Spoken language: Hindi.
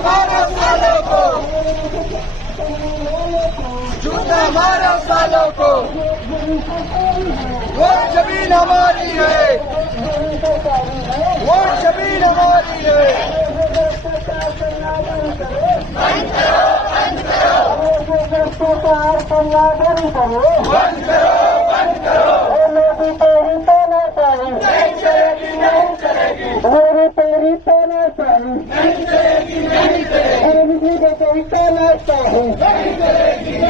मारो सालों को, जूता मारो सालों को। वोट जमीन हमारी है, वोट जमीन हमारी है। बंद करो, बंद करो, भ्रष्टाचार संवादन करो, बंद करो, बंद करो। मोदी तेरी तानाशाही नहीं चलेगी, नहीं चलेगी। मोदी तेरी तानाशाही नहीं चलेगी, नहीं चलेगी। मोदी तेरी तानाशाही नहीं चलेगी।